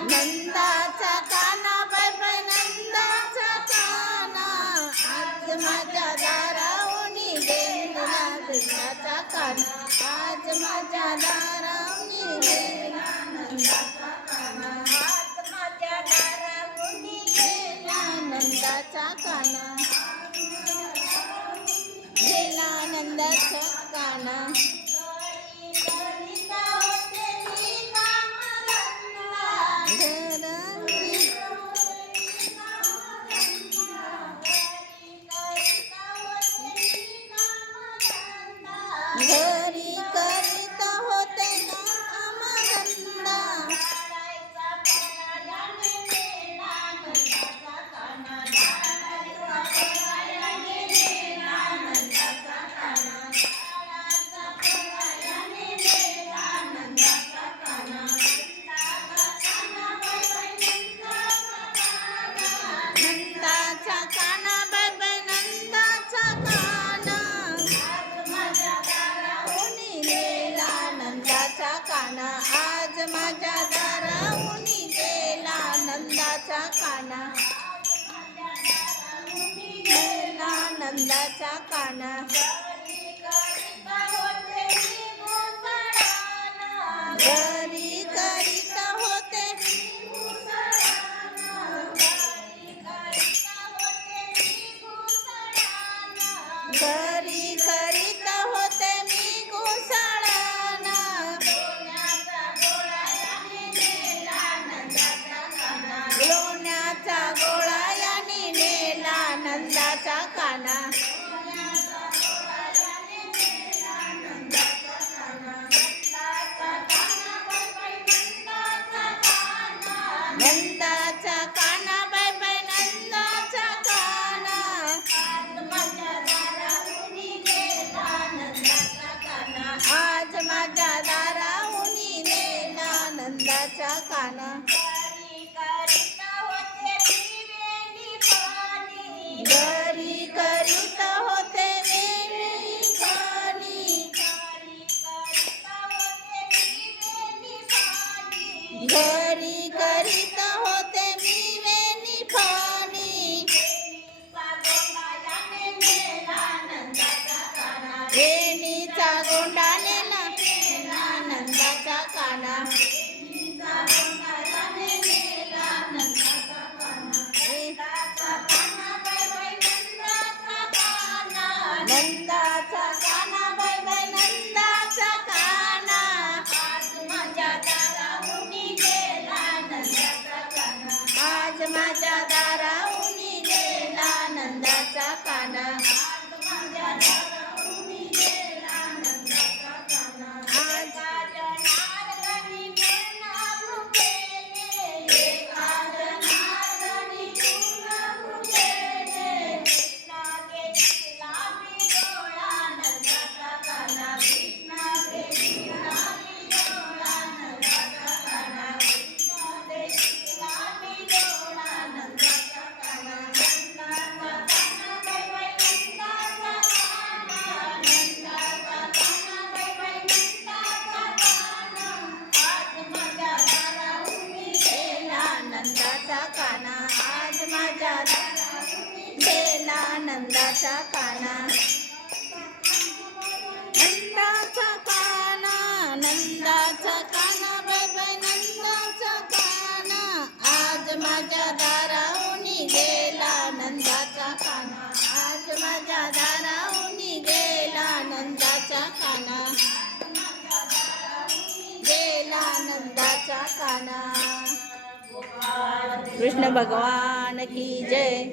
नंदाचा काना bye bye नंदाचा काना आज माझ्या दारावून गेला नंदाचा काना आज माझ्या दारावून गेला नंदाचा काना आज माझ्या दारावून गेला नंदाचा काना गेला नंदाचा काना घरी करीत होते काम धंदा नंदाचा काना बाय बाय नंदाचा काना नंदाचा काना आज माझ्या दारावून गेला नंदाचा काना गेला नंदाचा काना घरी करीत होते घरी करीत होते मी घुसळणा लोण्याचा गोळा याने नेला नंदाचा काना नंदाचा काना बाय बाय नंदाचा काना आज माझ्या दारावून गेला नंदाचा काना घरी करीत होते वेणी पाणी घरी करीत होते मी वेणी पाणी वेणीचा गोंडा नेला नंदाचा काना नंदाचा काना बाय बाय नंदाचा काना आज माझ्या दारावून गेला नंदाचा काना आज माझ्या दारावून गेला नंदाचा काना आज नंदाचा काना आज माझ्या गेला नंदाचा काना नंदाचा काना नंदाचा काना बाय बाय नंदाचा काना आज माझ्या दारावून गेला नंदाचा काना आज माझ्या दारावून गेला नंदाचा काना गेला नंदाचा काना कृष्ण भगवान की जय।